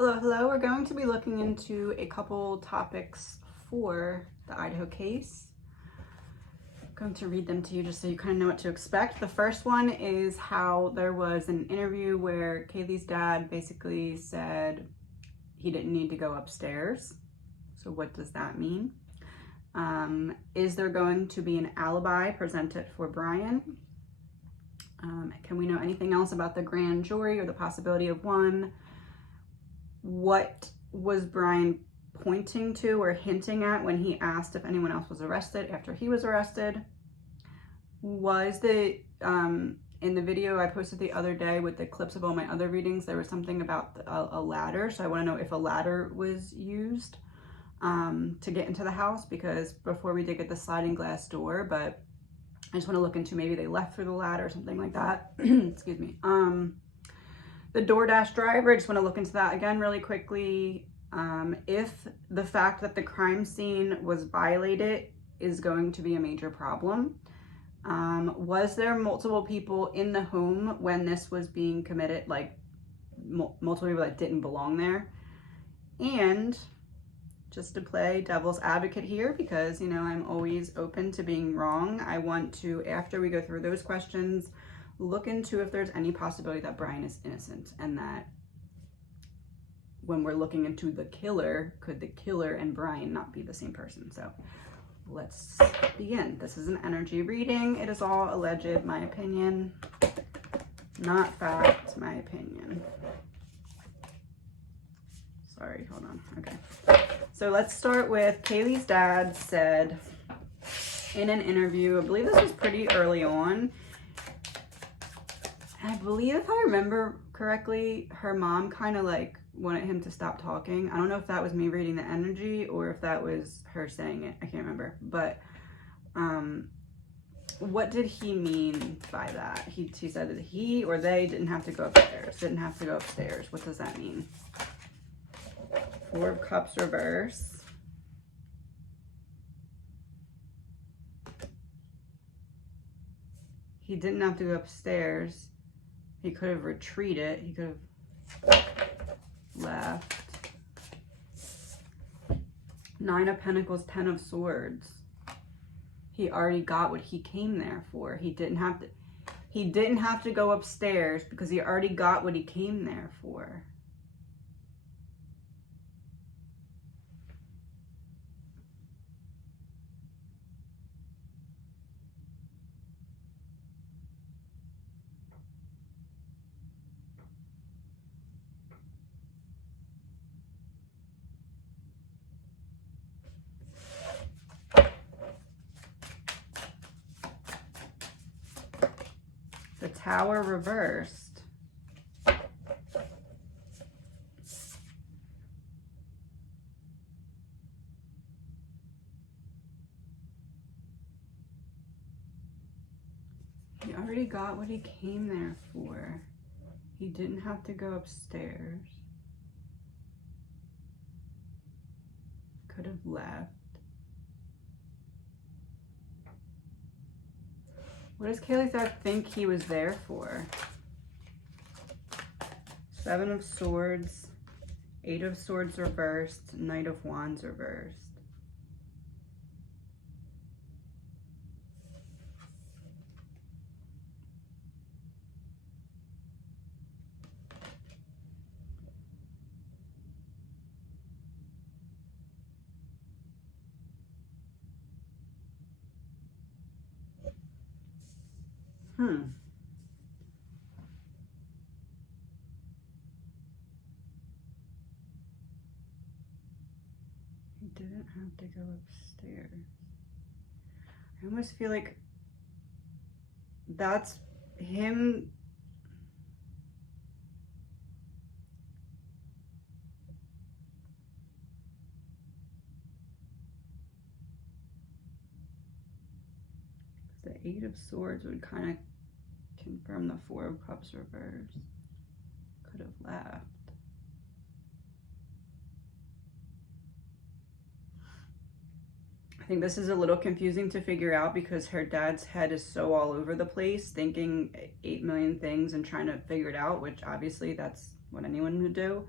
Hello, hello. We're going to be looking into a couple topics for the Idaho case. I'm going to read them to you just so you kind of know what to expect. The first one is how there was an interview where Kaylee's dad basically said he didn't need to go upstairs. So what does that mean? Is there going to be an alibi presented for Brian? Can we know anything else about the grand jury or the possibility of one? What was Brian pointing to or hinting at when he asked if anyone else was arrested after he was arrested? Was the in the video I posted the other day with the clips of all my other readings, there was something about a ladder. So I want to know if a ladder was used to get into the house, because before we did get the sliding glass door, but I just want to look into maybe they left through the ladder or something like that. Excuse me. The DoorDash driver, I just want to look into that again really quickly. If the fact that the crime scene was violated is going to be a major problem. Was there multiple people in the home when this was being committed, like multiple people that didn't belong there? And just to play devil's advocate here, because, you know, I'm always open to being wrong, I want to, after we go through those questions, look into if there's any possibility that Brian is innocent, and that when we're looking into the killer, could the killer and Brian not be the same person? So let's begin. This is an energy reading. It is all alleged, my opinion, not fact, my opinion. Sorry, hold on. Okay. So let's start with Kaylee's dad said in an interview, I believe this was pretty early on, I believe if I remember correctly, her mom kind of like wanted him to stop talking. I don't know if that was me reading the energy or if that was her saying it. I can't remember. But what did he mean by that? He said that he or they didn't have to go upstairs. Didn't have to go upstairs. What does that mean? Four of Cups reverse. He didn't have to go upstairs. He could have retreated. He could have left. Nine of Pentacles, Ten of Swords. He already got what he came there for. He didn't have to go upstairs because he already got what he came there for. The Tower reversed. He already got what he came there for. He didn't have to go upstairs. Could have left. What does Kaylee's dad think he was there for? Seven of Swords, Eight of Swords reversed, Knight of Wands reversed. He didn't have to go upstairs. I almost feel like that's him. The Eight of Swords would kind of confirm the Four of Cups reversed. Could have left. I think this is a little confusing to figure out because her dad's head is so all over the place, thinking 8 million things and trying to figure it out, which obviously that's what anyone would do.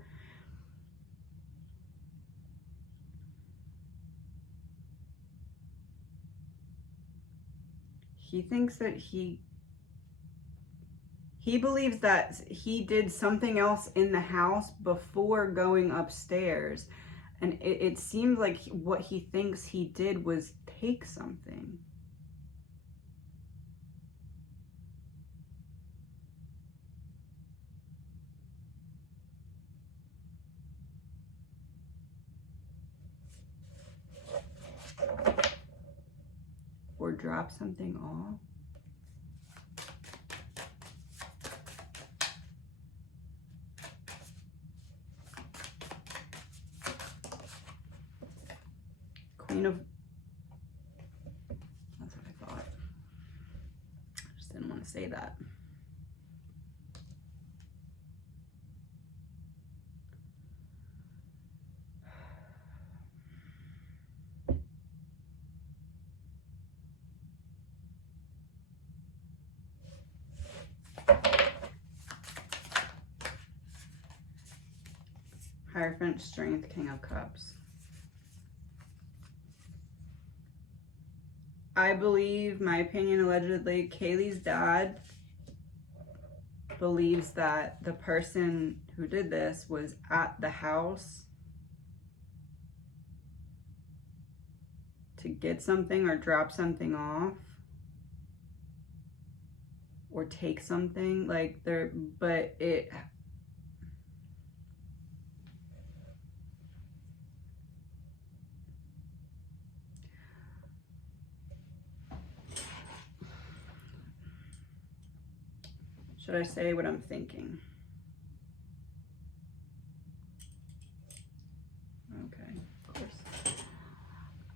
he thinks that he believes that he did something else in the house before going upstairs. And it seems like what he thinks he did was take something. Or drop something off. Queen of, that's what I thought. I just didn't want to say that. Hierophant, Strength, King of Cups. I believe, my opinion, allegedly, Kaylee's dad believes that the person who did this was at the house to get something or drop something off or take something, like there, but it, should I say what I'm thinking? Okay, of course.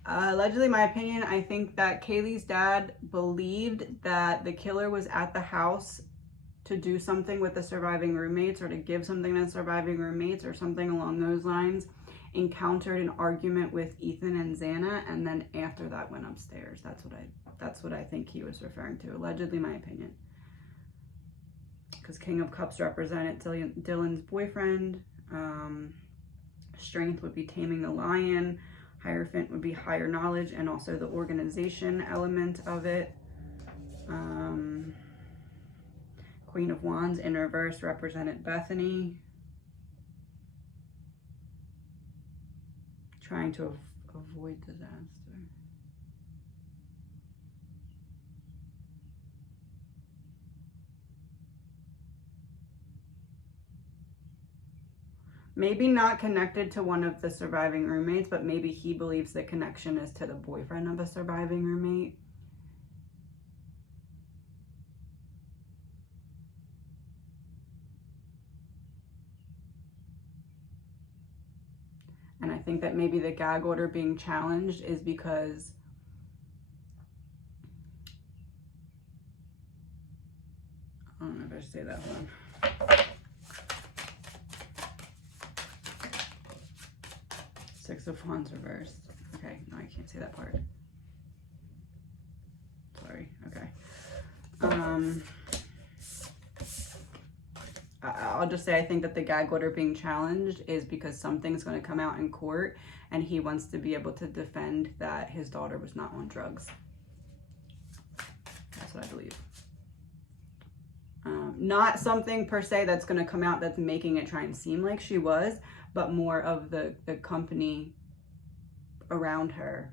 Allegedly, my opinion, I think that Kaylee's dad believed that the killer was at the house to do something with the surviving roommates or to give something to the surviving roommates or something along those lines, encountered an argument with Ethan and Xana, and then after that went upstairs. That's what I think he was referring to. Allegedly, my opinion. Because King of Cups represented Dylan's boyfriend. Strength would be taming the lion. Hierophant would be higher knowledge and also the organization element of it. Queen of Wands in reverse represented Bethany. Trying to avoid disaster. Maybe not connected to one of the surviving roommates, but maybe he believes the connection is to the boyfriend of a surviving roommate. And I think that maybe the gag order being challenged is because I don't know if I should say that one. Six of Wands reversed. Okay, no, I can't say that part. Sorry, okay. I'll just say I think that the gag order being challenged is because something's going to come out in court and he wants to be able to defend that his daughter was not on drugs. That's what I believe. Not something per se that's going to come out that's making it try and seem like she was, but more of the company around her.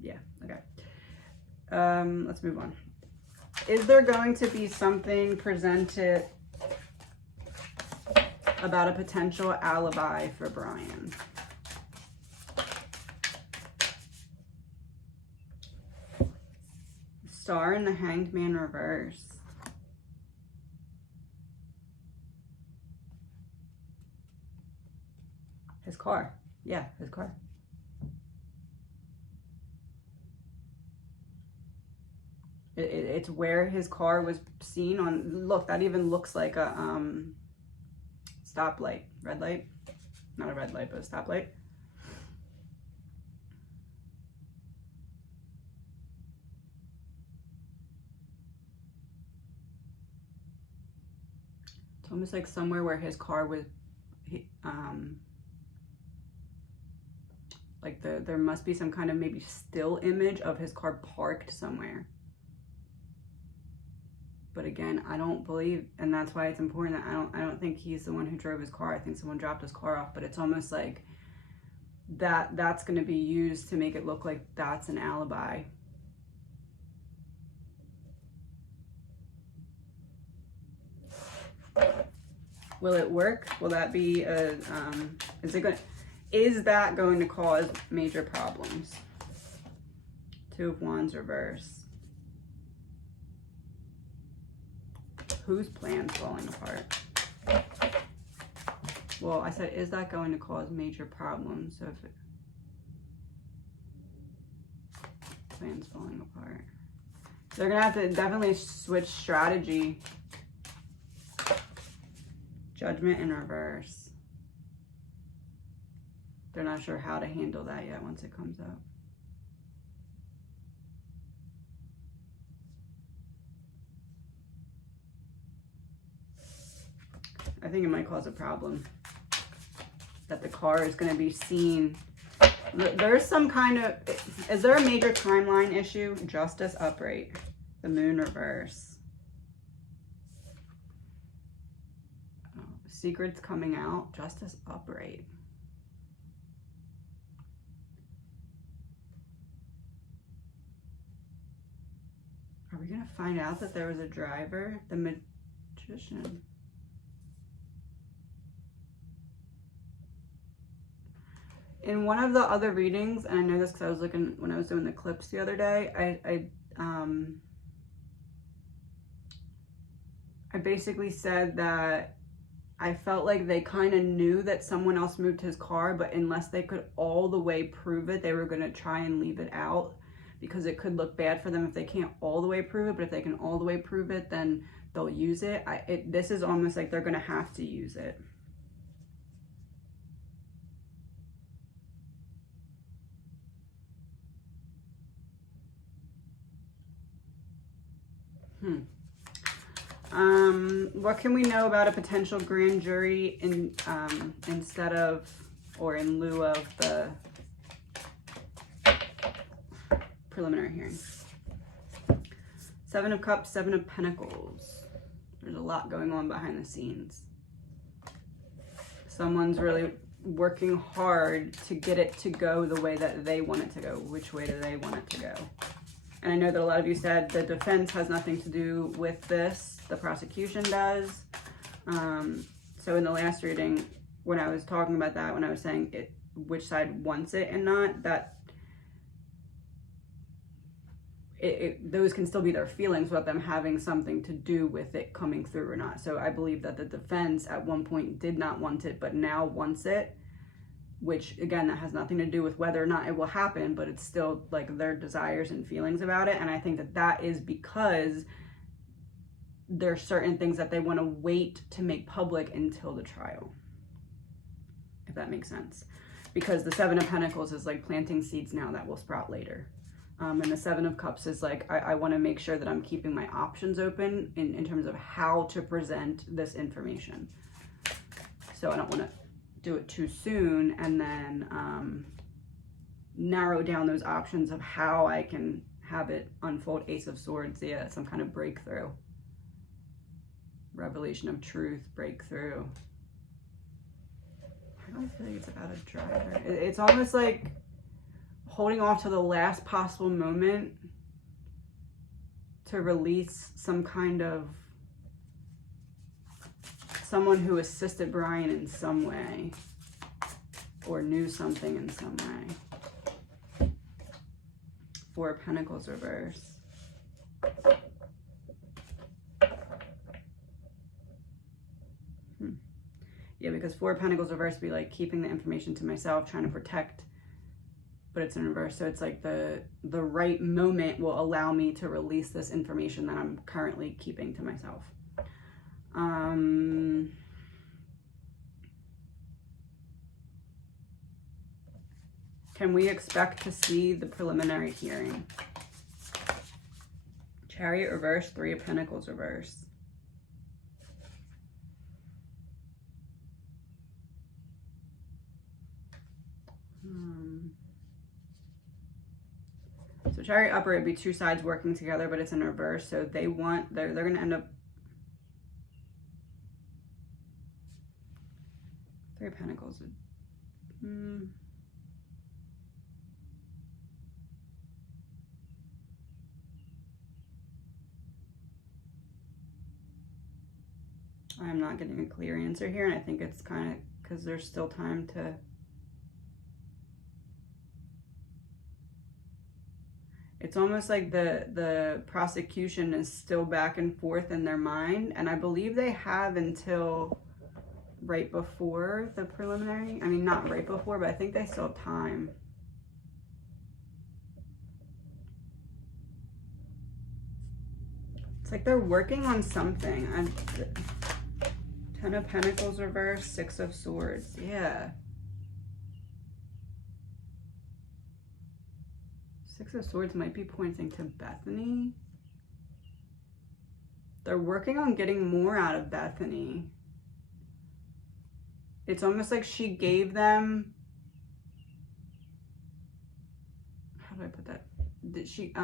Yeah, okay. Let's move on. Is there going to be something presented about a potential alibi for Brian? Star and the Hanged Man reverse. His car. Yeah, his car. It's where his car was seen on. Look, that even looks like a stoplight. Red light. Not a red light, but a stoplight. It's almost like somewhere where his car was, Like there must be some kind of maybe still image of his car parked somewhere. But again, I don't believe, and that's why it's important that I don't think he's the one who drove his car. I think someone dropped his car off, but it's almost like that's going to be used to make it look like that's an alibi. Will it work? Will that be a, is that going to cause major problems? Two of Wands reverse. Whose plan's falling apart? Well, I said, is that going to cause major problems? So if plan's falling apart, they're gonna have to definitely switch strategy. Judgment in reverse. They're not sure how to handle that yet once it comes up. I think it might cause a problem. That the car is going to be seen. There's some kind of, is there a major timeline issue? Justice upright. The moon reverse. Oh, secrets coming out. Justice upright. Are we going to find out that there was a driver? The magician. In one of the other readings, and I know this because I was looking when I was doing the clips the other day, I basically said that I felt like they kind of knew that someone else moved his car, but unless they could all the way prove it, they were going to try and leave it out because it could look bad for them if they can't all the way prove it. But if they can all the way prove it, then they'll use it. This is almost like they're going to have to use it. What can we know about a potential grand jury instead of or in lieu of the preliminary hearing? Seven of Cups, Seven of Pentacles. There's a lot going on behind the scenes. Someone's really working hard to get it to go the way that they want it to go. Which way do they want it to go? And I know that a lot of you said the defense has nothing to do with this. The prosecution does. So in the last reading, when I was talking about that, when I was saying which side wants it and not, that those can still be their feelings without them having something to do with it coming through or not. So I believe that the defense at one point did not want it, but now wants it. Which, again, that has nothing to do with whether or not it will happen, but it's still like their desires and feelings about it. And I think that is because there's certain things that they want to wait to make public until the trial, if that makes sense. Because the Seven of Pentacles is like planting seeds now that will sprout later. And the Seven of Cups is like, I want to make sure that I'm keeping my options open in terms of how to present this information. So I don't want to do it too soon and then narrow down those options of how I can have it unfold. Ace of Swords, yeah, some kind of breakthrough. Revelation of truth, breakthrough. I don't feel like it's about a driver. It's almost like holding off to the last possible moment to release some kind of someone who assisted Brian in some way or knew something in some way. Four of Pentacles reverse. Yeah, because Four of Pentacles reverse be like keeping the information to myself, trying to protect, but it's in reverse. So it's like the right moment will allow me to release this information that I'm currently keeping to myself. Can we expect to see the preliminary hearing? Chariot reverse, Three of Pentacles reverse. So Chariot upright would be two sides working together, but it's in reverse. So they're going to end up. Three of Pentacles. I'm not getting a clear answer here, and I think it's kind of because there's still time to. It's almost like the prosecution is still back and forth in their mind, and I believe they have until right before the preliminary. I mean, not right before, but I think they still have time. It's like they're working on something. 10 of Pentacles reversed, 6 of Swords. Yeah. 6 of Swords might be pointing to Bethany. They're working on getting more out of Bethany. It's almost like she gave them, how do I put that? Did she,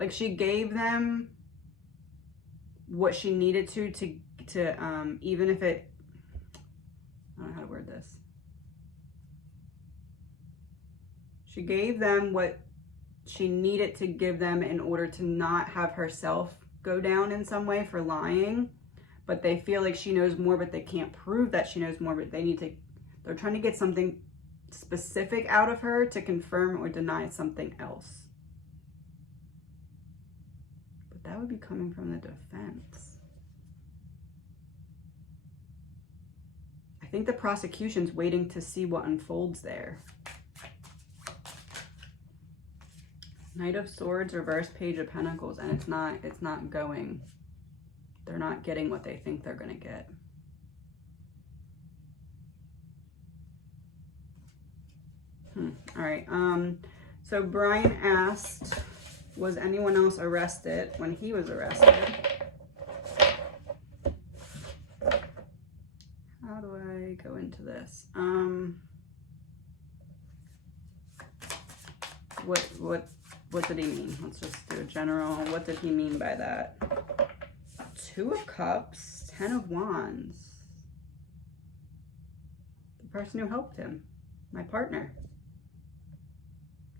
like she gave them what she needed to even if it, I don't know how to word this. She gave them what she needed to give them in order to not have herself go down in some way for lying. But they feel like she knows more, but they can't prove that she knows more, but they're trying to get something specific out of her to confirm or deny something else. But that would be coming from the defense. I think the prosecution's waiting to see what unfolds there. Knight of Swords, reverse Page of Pentacles, and it's not going. They're not getting what they think they're going to get. All right. So Brian asked, was anyone else arrested when he was arrested? How do I go into this? What did he mean? Let's just do a general. What did he mean by that? 2 of Cups, 10 of Wands. The person who helped him, my partner.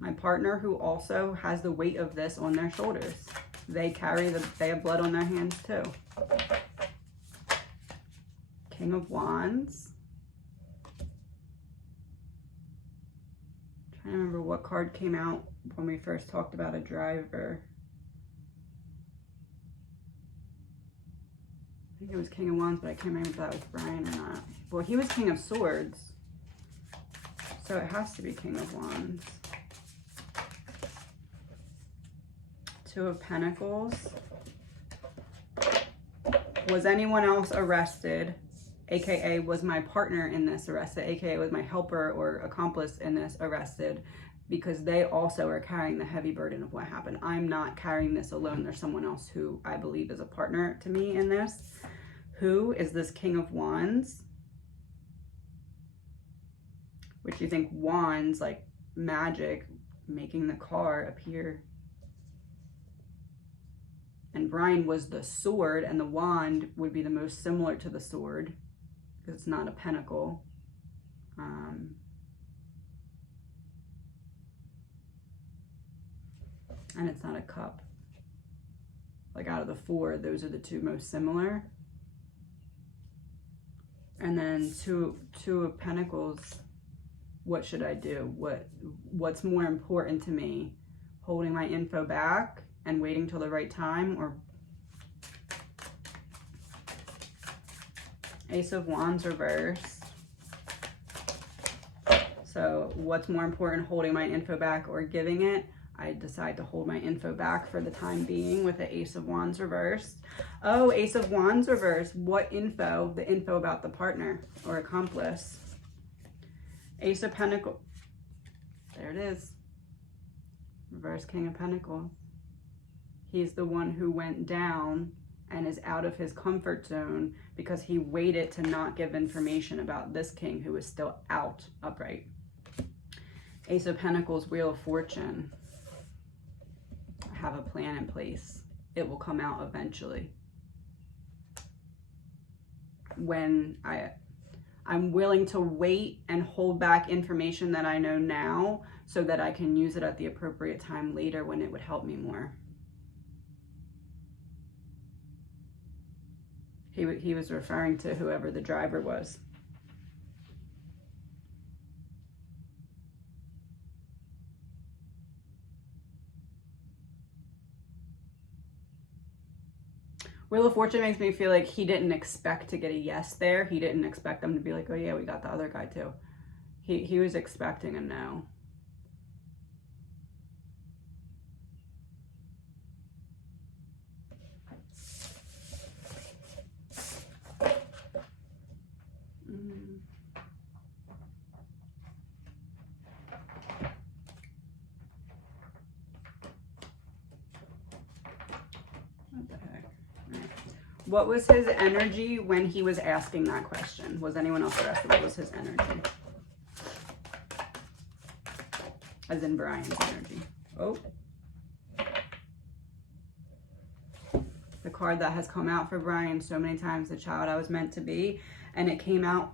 My partner who also has the weight of this on their shoulders. They have blood on their hands too. King of Wands. I'm trying to remember what card came out when we first talked about a driver. I think it was King of Wands, but I can't remember if that was Brian or not. Well, he was King of Swords, so it has to be King of Wands. 2 of Pentacles. Was anyone else arrested? AKA was my partner in this arrested? AKA was my helper or accomplice in this arrested? Because they also are carrying the heavy burden of what happened. I'm not carrying this alone. There's someone else who I believe is a partner to me in this. Who is this King of Wands? Which you think wands, like magic, making the car appear. And Brian was the sword, and the wand would be the most similar to the sword because it's not a pentacle. And it's not a cup. Like out of the 4, those are the 2 most similar. And then two of Pentacles, what should I do? What's more important to me? Holding my info back and waiting till the right time, or Ace of Wands reverse. So what's more important, holding my info back or giving it? I decide to hold my info back for the time being with the Ace of Wands reversed. Oh, Ace of Wands reversed. What info? The info about the partner or accomplice. Ace of Pentacles. There it is. Reverse King of Pentacles. He's the one who went down and is out of his comfort zone because he waited to not give information about this king who is still out upright. Ace of Pentacles, Wheel of Fortune. I have a plan in place. It will come out eventually. When I'm willing to wait and hold back information that I know now so that I can use it at the appropriate time later when it would help me more. He was referring to whoever the driver was. Wheel of Fortune makes me feel like he didn't expect to get a yes there. He didn't expect them to be like, oh yeah, we got the other guy too. He was expecting a no. What was his energy when he was asking that question? Was anyone else arrested? What was his energy? As in Brian's energy. Oh. The card that has come out for Brian so many times, the child I was meant to be, and it came out.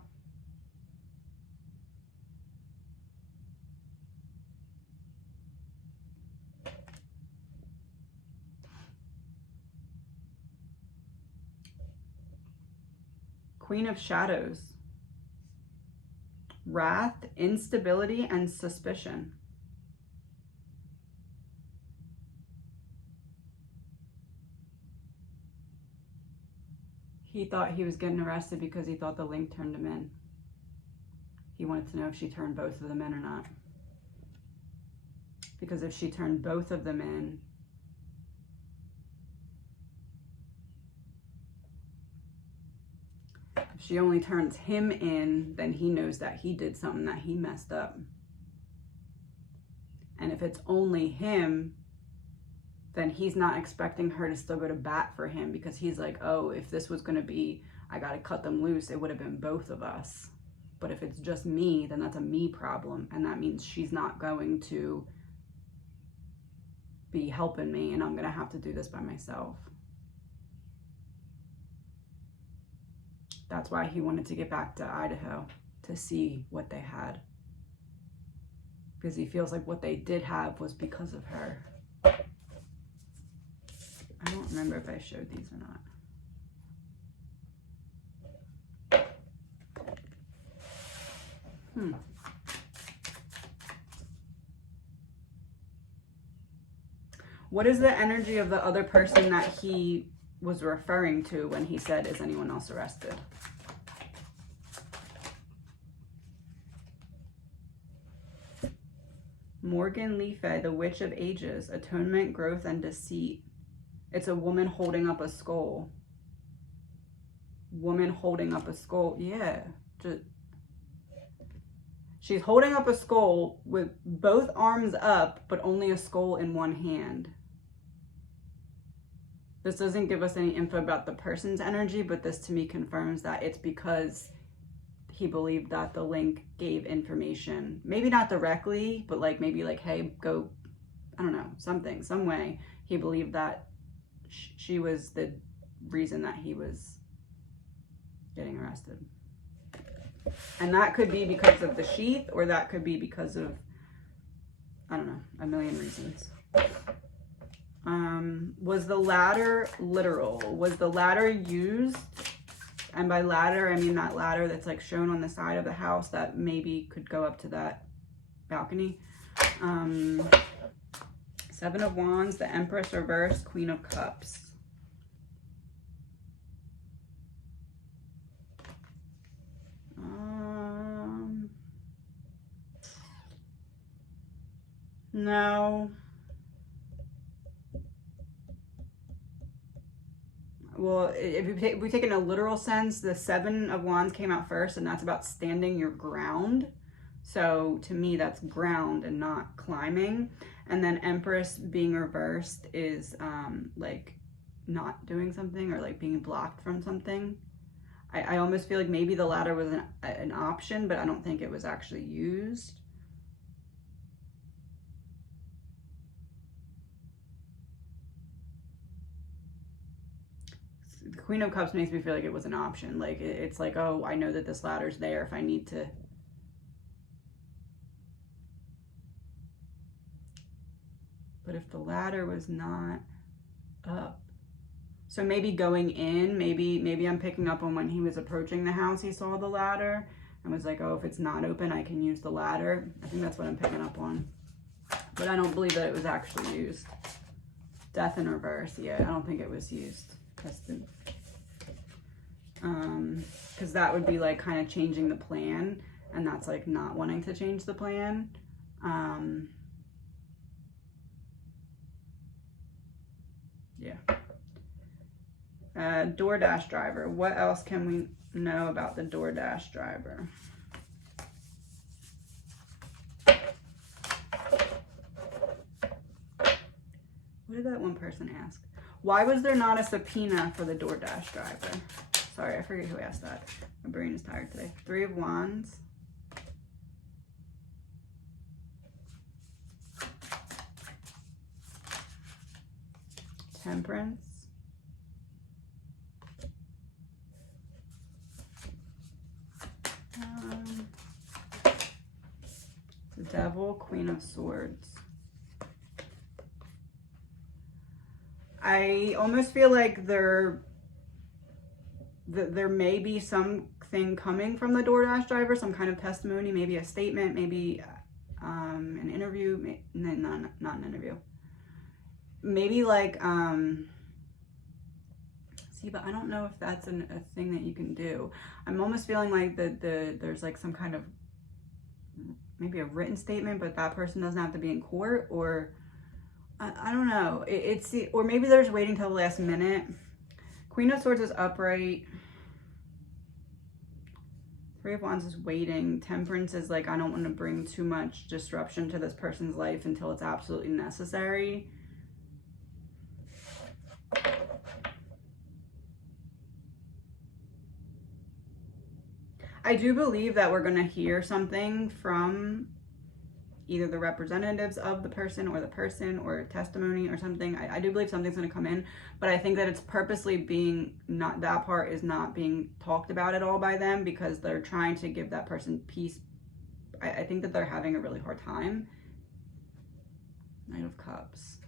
Queen of Shadows. Wrath, instability, and suspicion. He thought he was getting arrested because he thought the link turned him in. He wanted to know if she turned both of them in or not. Because if she turned both of them in, if she only turns him in, then he knows that he did something, that he messed up. And if it's only him, then he's not expecting her to still go to bat for him, because he's like, oh, if this was going to be, I got to cut them loose, it would have been both of us. But if it's just me, then that's a me problem. And that means she's not going to be helping me, and I'm going to have to do this by myself. That's why he wanted to get back to Idaho, to see what they had. Because he feels like what they did have was because of her. I don't remember if I showed these or not. What is the energy of the other person that he was referring to when he said, is anyone else arrested? Morgan Le Fay, the Witch of Ages, atonement, growth, and deceit. It's a woman holding up a skull. Woman holding up a skull. Yeah. She's holding up a skull with both arms up, but only a skull in one hand. This doesn't give us any info about the person's energy, but this to me confirms that it's because he believed that the link gave information. Maybe not directly, but like maybe like, hey, go, I don't know, something, some way. He believed that she was the reason that he was getting arrested. And that could be because of the sheath, or that could be because of, I don't know, a million reasons. Was the ladder literal? Was the ladder used? And by ladder, I mean that ladder that's like shown on the side of the house that maybe could go up to that balcony. Seven of Wands, the Empress reversed, Queen of Cups. No. Well, if we take it in a literal sense, the Seven of Wands came out first, and that's about standing your ground. So to me, that's ground and not climbing. And then Empress being reversed is like not doing something, or like being blocked from something. I almost feel like maybe the ladder was an option, but I don't think it was actually used. Queen of Cups makes me feel like it was an option. Like, it's like, oh, I know that this ladder's there if I need to. But if the ladder was not up, so maybe going in, maybe I'm picking up on when he was approaching the house, he saw the ladder and was like, oh, if it's not open, I can use the ladder. I think that's what I'm picking up on. But I don't believe that it was actually used. Death in reverse. Yeah, I don't think it was used. Because that would be like kind of changing the plan, and that's like not wanting to change the plan. Yeah. DoorDash driver. What else can we know about the DoorDash driver? What did that one person ask? Why was there not a subpoena for the DoorDash driver? Sorry, I forget who asked that. My brain is tired today. 3 of Wands. Temperance. The Devil, Queen of Swords. I almost feel like there may be something coming from the DoorDash driver, some kind of testimony, maybe a statement, maybe an interview, not an interview. Maybe like, see, but I don't know if that's a thing that you can do. I'm almost feeling like there's like some kind of, maybe a written statement, but that person doesn't have to be in court, or I don't know. Or maybe they're just waiting till the last minute. Queen of Swords is upright. 3 of Wands is waiting. Temperance is like, I don't want to bring too much disruption to this person's life until it's absolutely necessary. I do believe that we're going to hear something from either the representatives of the person or testimony or something. I do believe something's going to come in, but I think that it's purposely being not, that part is not being talked about at all by them because they're trying to give that person peace. I think that they're having a really hard time. Knight of Cups.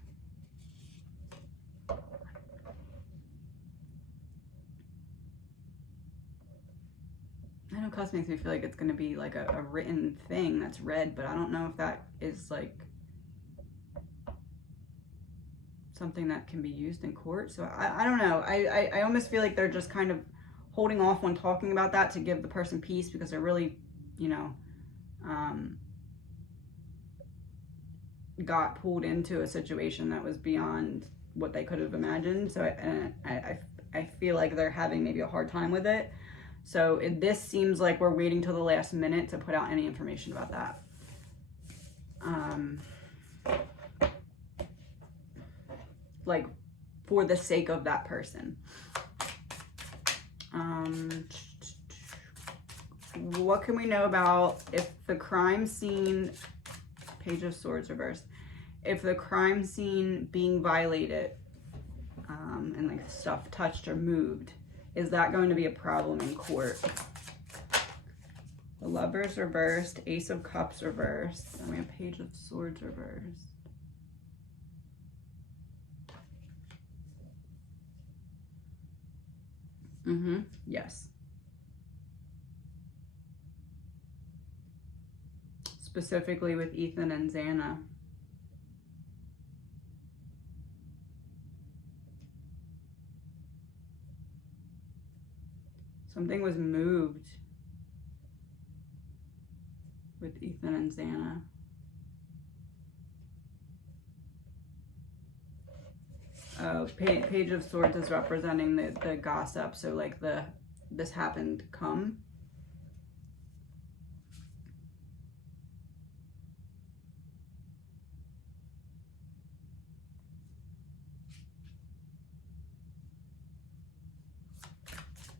Knight of Cups makes me feel like it's going to be like a written thing that's read, but I don't know if that is like something that can be used in court. So I don't know. I almost feel like they're just kind of holding off on talking about that to give the person peace because they're really, you know, got pulled into a situation that was beyond what they could have imagined. So I feel like they're having maybe a hard time with it. So this seems like we're waiting till the last minute to put out any information about that. Like for the sake of that person. What can we know about if the crime scene, Page of Swords reversed, if the crime scene being violated and like stuff touched or moved, is that going to be a problem in court? The Lovers reversed, Ace of Cups reversed, and we have Page of Swords reversed. Yes. Specifically with Ethan and Xana. Something was moved with Ethan and Xana. Oh, Page of Swords is representing the gossip. So like this happened come.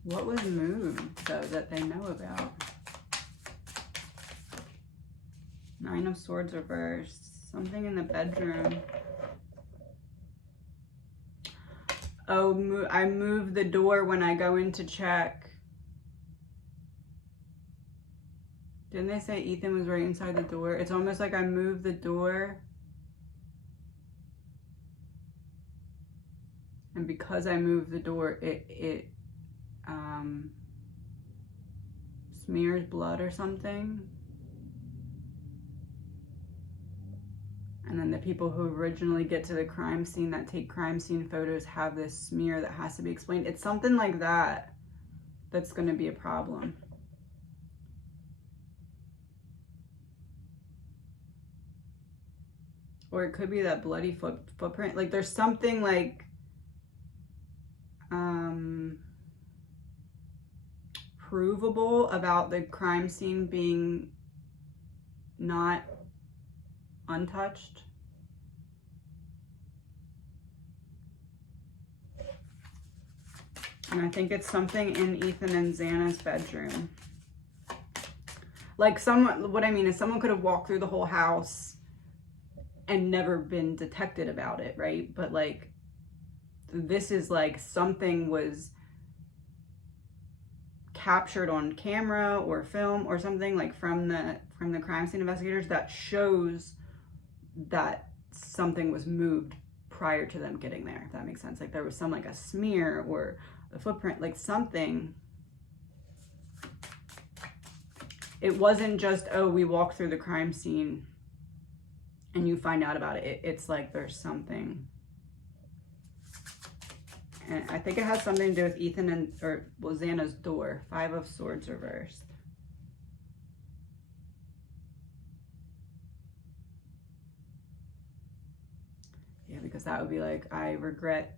What was moved, though, that they know about? Nine of Swords reversed. Something in the bedroom. Oh, I move the door when I go in to check. Didn't they say Ethan was right inside the door? It's almost like I moved the door. And because I moved the door, it smears blood or something. And then the people who originally get to the crime scene that take crime scene photos have this smear that has to be explained. It's something like that that's going to be a problem. Or it could be that bloody footprint. Like there's something like provable about the crime scene being not untouched. And I think it's something in Ethan and Xana's bedroom. Like what I mean is someone could have walked through the whole house and never been detected about it, right? But like, this is like something was captured on camera or film or something like from the crime scene investigators that shows that something was moved prior to them getting there, if that makes sense. Like there was some like a smear or a footprint, like something. It wasn't just, oh, we walked through the crime scene and you find out about it. It's like there's something. And I think it has something to do with Ethan and, or well, Xana's door. 5 of Swords reversed. Yeah, because that would be like, I regret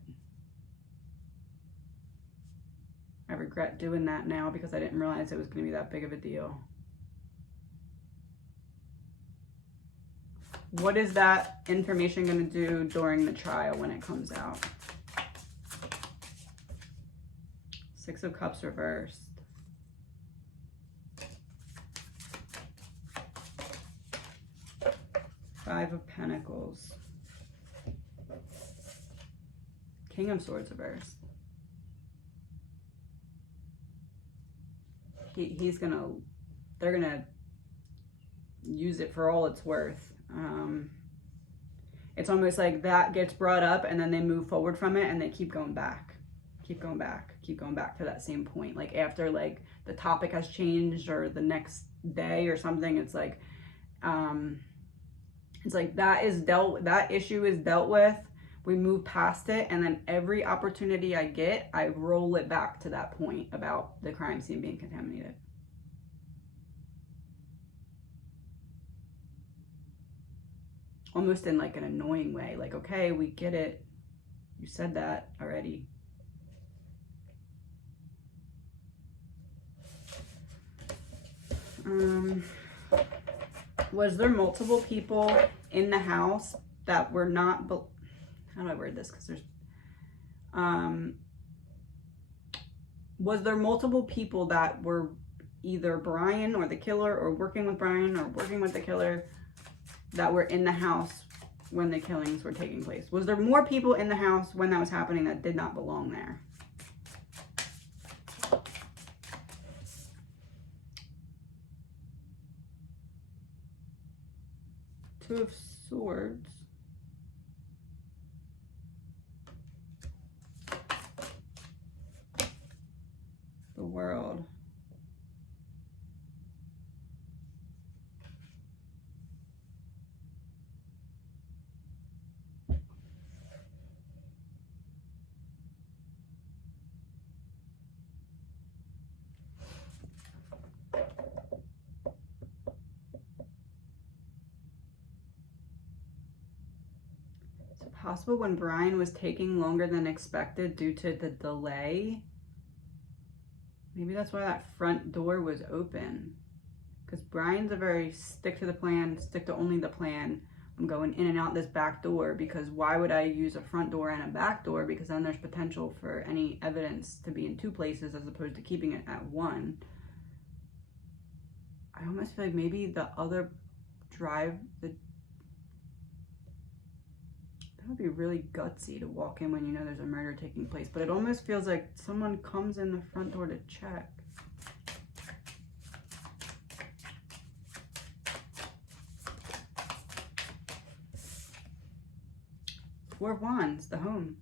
doing that now because I didn't realize it was going to be that big of a deal. What is that information going to do during the trial when it comes out? 6 of Cups reversed. Five of Pentacles. King of Swords reversed. They're gonna use it for all it's worth. It's almost like that gets brought up and then they move forward from it and they keep going back to that same point. Like after like the topic has changed or the next day or something, it's like that issue is dealt with. We move past it, and then every opportunity I get, I roll it back to that point about the crime scene being contaminated. Almost in like an annoying way. Like, okay, we get it. You said that already. Was there multiple people in the house that were not, how do I word this? Because there's, was there multiple people that were either Brian or the killer or working with Brian or working with the killer that were in the house when the killings were taking place? Was there more people in the house when that was happening that did not belong there? Two of Swords. The World. Possible when Brian was taking longer than expected due to the delay. Maybe that's why that front door was open. Because Brian's a very stick to the plan, stick to only the plan. I'm going in and out this back door because why would I use a front door and a back door? Because then there's potential for any evidence to be in 2 places as opposed to keeping it at 1. I almost feel like maybe the other the That would be really gutsy to walk in when you know there's a murder taking place, but it almost feels like someone comes in the front door to check. Four of Wands, the home.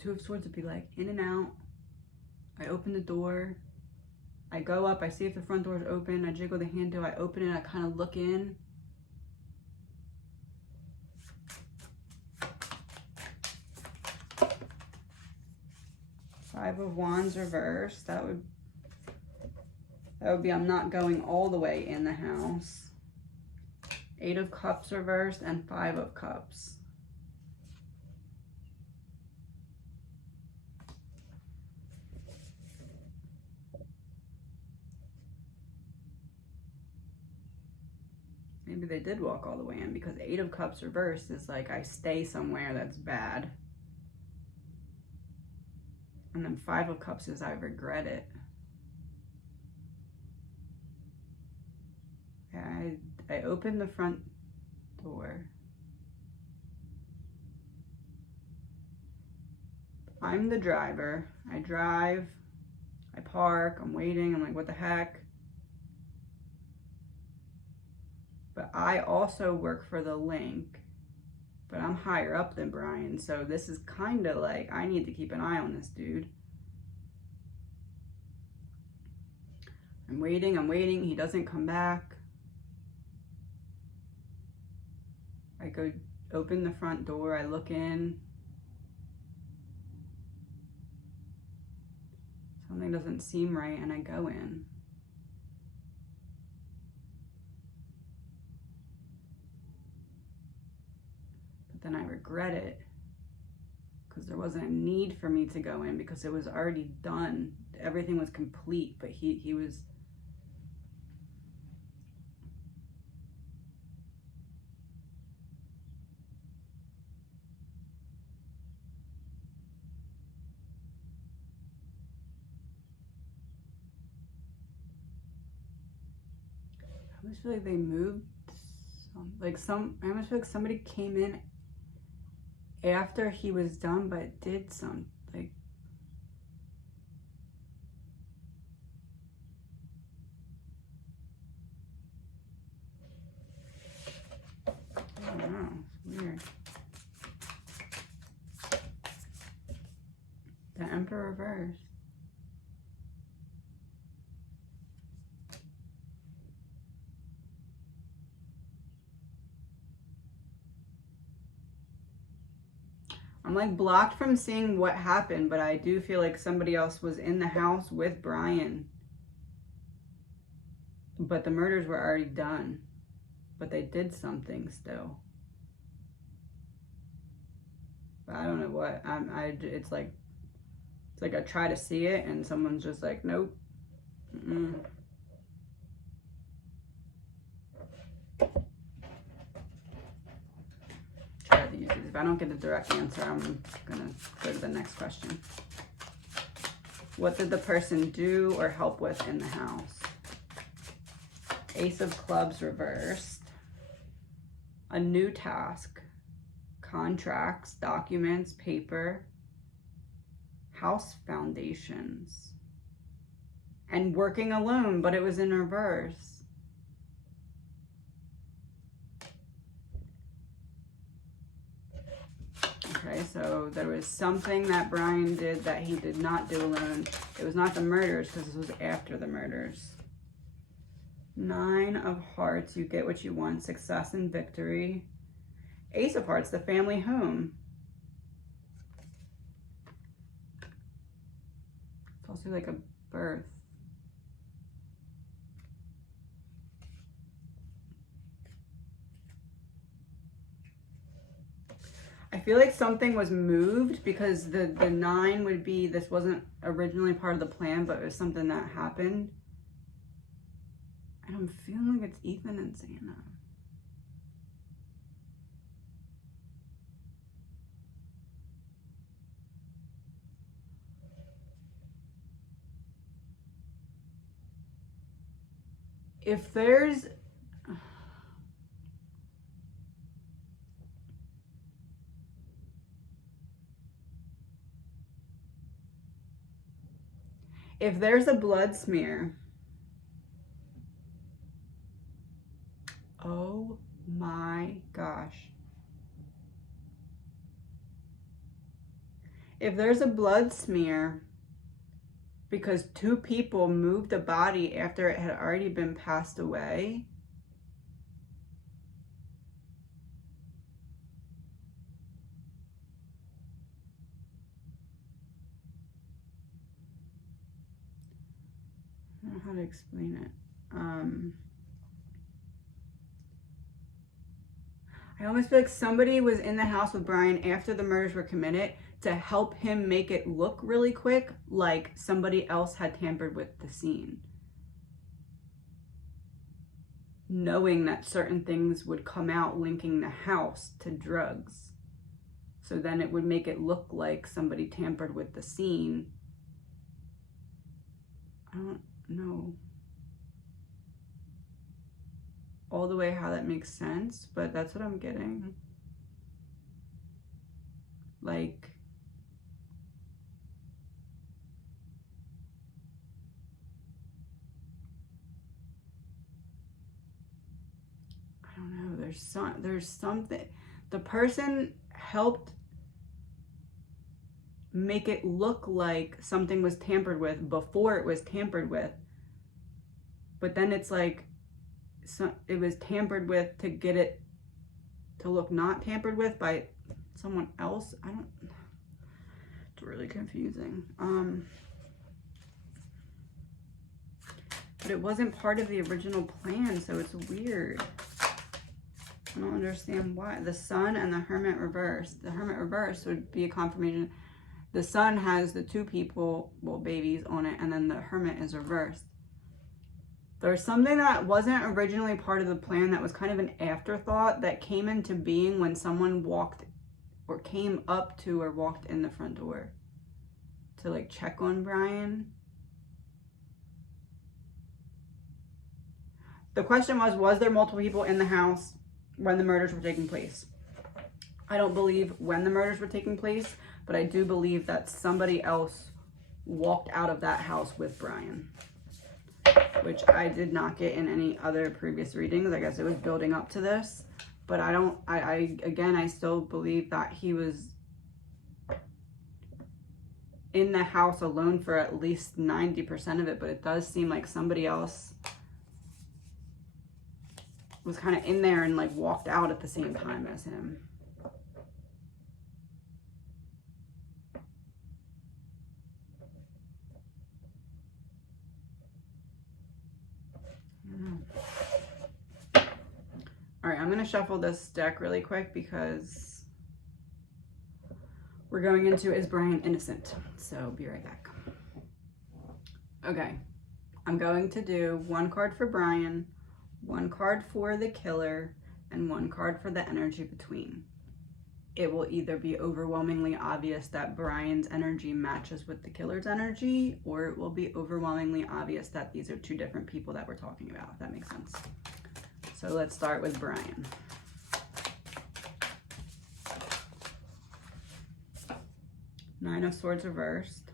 Two of Swords would be like in and out. I open the door, I go up, I see if the front door is open, I jiggle the handle, I open it, I kind of look in. Five of Wands reversed. That would be I'm not going all the way in the house. Eight of Cups reversed and Five of Cups. Maybe they did walk all the way in, because Eight of Cups reversed is like I stay somewhere that's bad. And then Five of Cups is I regret it. Yeah, I opened the front door. I'm the driver. I drive. I park. I'm waiting. I'm like, what the heck? But I also work for the link, but I'm higher up than Brian, so this is kind of like I need to keep an eye on this dude. I'm waiting, he doesn't come back. I go open the front door, I look in. Something doesn't seem right, and I go in. Then I regret it, because there wasn't a need for me to go in, because it was already done. Everything was complete, but he was. I almost feel like they moved I almost feel like somebody came in after he was done, but did some, like, I don't know, it's weird. The Emperor reversed. I'm like blocked from seeing what happened, but I do feel like somebody else was in the house with Brian. But the murders were already done. But they did something still. But I don't know what. It's like I try to see it and someone's just like, nope. If I don't get a direct answer, I'm gonna go to the next question. What did the person do or help with in the house? Ace of Clubs reversed. A new task. Contracts, documents, paper, house foundations. And working alone, but it was in reverse. Okay, so there was something that Brian did that he did not do alone. It was not the murders, because this was after the murders. Nine of Hearts, you get what you want, success and victory. Ace of Hearts, the family home. It's also like a birth. I feel like something was moved, because the 9 would be, this wasn't originally part of the plan, but it was something that happened. And I'm feeling like it's Ethan and Santa. if there's a blood smear, oh my gosh. If there's a blood smear because two people moved the body after it had already been passed away, I don't know how to explain it. I almost feel like somebody was in the house with Brian after the murders were committed to help him make it look really quick, like somebody else had tampered with the scene, knowing that certain things would come out linking the house to drugs. So then it would make it look like somebody tampered with the scene. I don't know all the way how that makes sense, but that's what I'm getting. Like, I don't know, there's something, the person helped make it look like something was tampered with before it was tampered with, but then it's like it was tampered with to get it to look not tampered with by someone else. It's really confusing. But it wasn't part of the original plan, so it's weird. I don't understand why. The Sun and the Hermit reverse. The Hermit reverse would be a confirmation. The Sun has the two people, well, babies on it, and then the Hermit is reversed. There's something that wasn't originally part of the plan that was kind of an afterthought that came into being when someone walked or came up to or walked in the front door to like check on Brian. The question was there multiple people in the house when the murders were taking place? I don't believe when the murders were taking place, but I do believe that somebody else walked out of that house with Brian, which I did not get in any other previous readings. I guess it was building up to this, but I still believe that he was in the house alone for at least 90% of it, but it does seem like somebody else was kind of in there and like walked out at the same time as him. All right, I'm going to shuffle this deck really quick because we're going into is Brian innocent? So be right back. Okay, I'm going to do one card for Brian, one card for the killer, and one card for the energy between. It will either be overwhelmingly obvious that Brian's energy matches with the killer's energy, or it will be overwhelmingly obvious that these are two different people that we're talking about, if that makes sense. So let's start with Brian. Nine of Swords reversed.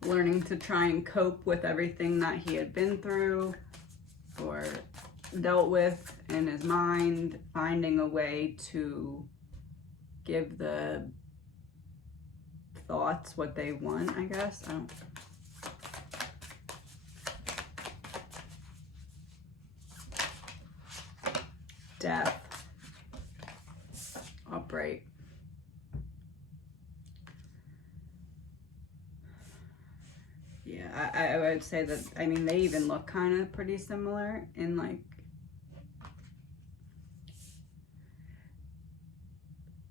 Learning to try and cope with everything that he had been through or dealt with in his mind, finding a way to give the thoughts what they want, I guess. Death. Upright. Yeah, I would say that, I mean, they even look kind of pretty similar in like,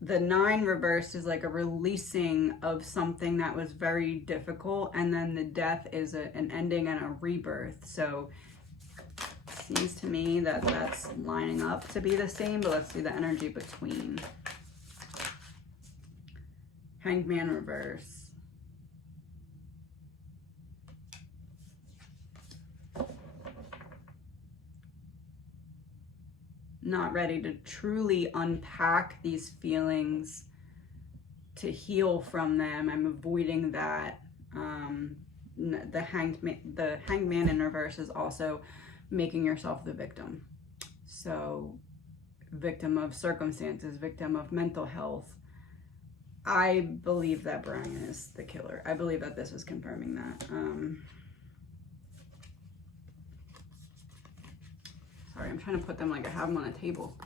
the 9 reversed is like a releasing of something that was very difficult, and then the death is an ending and a rebirth. So it seems to me that that's lining up to be the same, but let's do the energy between. Hanged Man reverse. not ready to truly unpack these feelings to heal from them. I'm avoiding that. The hanged man in reverse is also making yourself the victim. So victim of circumstances, victim of mental health. I believe that Brian is the killer. I believe that this is confirming that. Sorry, I'm trying to put them like I have them on a table.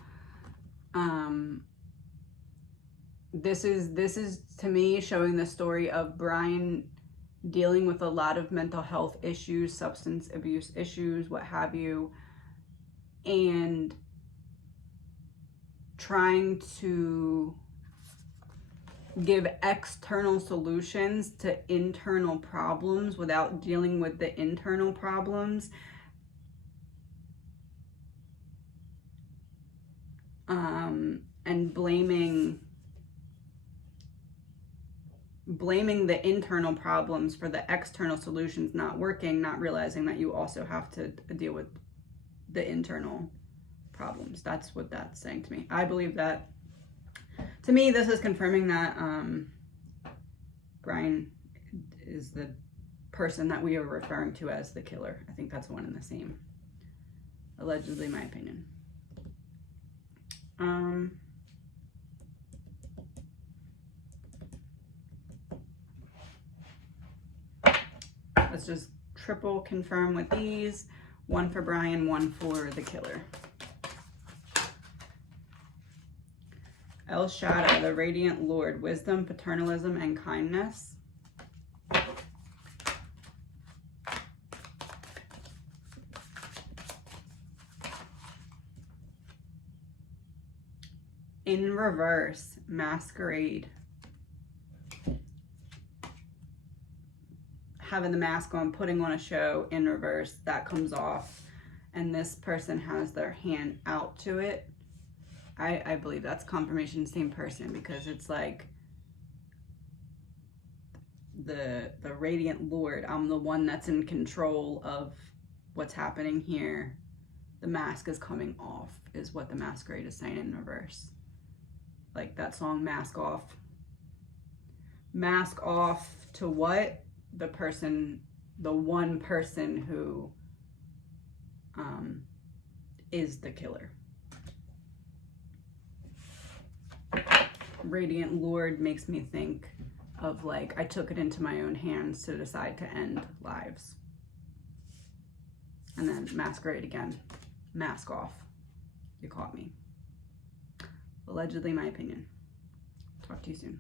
This is to me showing the story of Brian dealing with a lot of mental health issues, substance abuse issues, what have you, and trying to give external solutions to internal problems without dealing with the internal problems. And blaming the internal problems for the external solutions not working, not realizing that you also have to deal with the internal problems. That's what that's saying to me. I believe that, to me, this is confirming that Brian is the person that we are referring to as the killer. I think that's one and the same. Allegedly, my opinion. Let's just triple confirm with these. One for Brian, one for the killer. El Shaddai, the Radiant Lord, wisdom, paternalism, and kindness. In reverse, masquerade. Having the mask on, putting on a show in reverse, that comes off, and this person has their hand out to it. I believe that's confirmation, same person, because it's like the Radiant Lord. I'm the one that's in control of what's happening here. The mask is coming off, is what the masquerade is saying in reverse. Like that song, Mask Off. Mask off to what? The person, the one person who is the killer. Radiant Lord makes me think of like, I took it into my own hands to decide to end lives. And then masquerade again. Mask off. You caught me. Allegedly, my opinion. Talk to you soon.